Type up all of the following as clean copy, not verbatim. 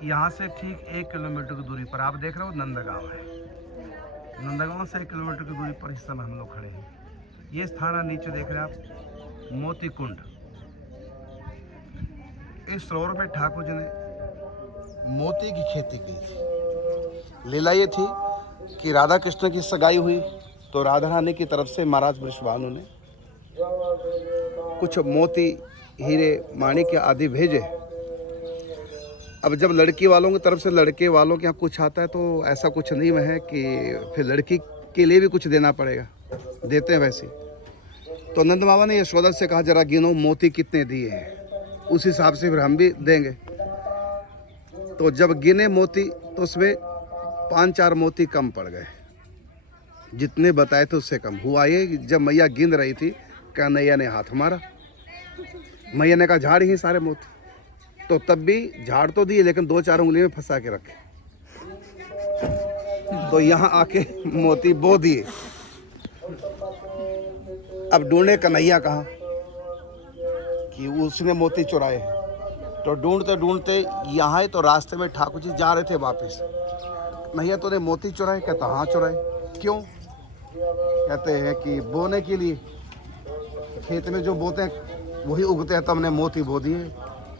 यहाँ से ठीक 1 किलोमीटर की दूरी पर आप देख रहे हो नंदगांव है। नंदगांव से 1 किलोमीटर की दूरी पर इस समय हम लोग खड़े हैं। ये स्थान है, नीचे देख रहे हैं आप, मोती कुंड। इस सरोवर में ठाकुर जी ने मोती की खेती की थी। लीला ये थी कि राधा कृष्ण की सगाई हुई तो राधा रानी की तरफ से महाराज वृषभानु ने कुछ मोती, हीरे, माणिक्य आदि भेजे। अब जब लड़की वालों की तरफ से लड़के वालों के यहाँ कुछ आता है तो ऐसा कुछ नहीं है कि फिर लड़की के लिए भी कुछ देना पड़ेगा, देते हैं वैसे। तो नंद बाबा ने यशोदा से कहा जरा गिनो मोती कितने दिए हैं, उस हिसाब से फिर हम भी देंगे। तो जब गिने मोती तो उसमें 5-4 मोती कम पड़ गए, जितने बताए थे उससे कम हुआ। ये जब मैया गिन रही थी, कन्हैया ने हाथ मारा। मैया ने कहा झाड़ ही सारे मोती। तो तब भी झाड़ तो दिए लेकिन 2-4 उंगली में फंसा के रखे। तो यहाँ आके मोती बो दिए। अब ढूंढे कन्हैया कहाँ कि उसने मोती चुराए हैं। तो ढूंढते ढूंढते यहाँ तो रास्ते में ठाकुर जी जा रहे थे वापस। कन्हैया तूने मोती चुराए? कहता हाँ चुराए। क्यों? कहते हैं कि बोने के लिए, खेत में जो बोते हैं वही उगते हैं, तो हमने मोती बो दिए।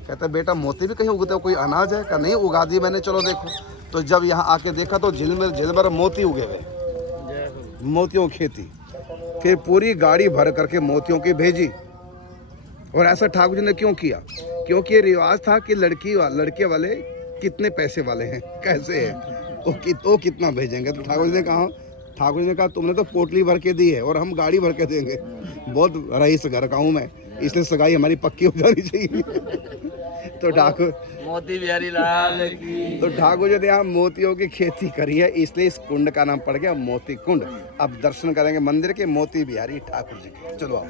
कहता बेटा मोती भी कहीं उगते हो, कोई अनाज है? का नहीं, उगा दिए मैंने, चलो देखो। तो जब यहाँ आके देखा तो झिलमिल झिलमिल मोती उगे हुए, मोतियों की खेती। फिर पूरी गाड़ी भर करके मोतियों की भेजी। और ऐसा ठाकुर जी ने क्यों किया? क्योंकि ये रिवाज था कि लड़के वाले कितने पैसे वाले हैं, कैसे हैं, तो कितना भेजेंगे। तो ठाकुर जी ने कहा तुमने तो पोटली भर के दी है और हम गाड़ी भर के देंगे। बहुत रईस घर का हूँ मैं, इसलिए सगाई हमारी पक्की हो जानी चाहिए। तो ठाकुर मोती बिहारी लाल की। तो ठाकुर जी ने यहाँ मोतियों की खेती करी है, इसलिए इस कुंड का नाम पड़ गया मोती कुंड। अब दर्शन करेंगे मंदिर के मोती बिहारी ठाकुर जी के। चलो आओ।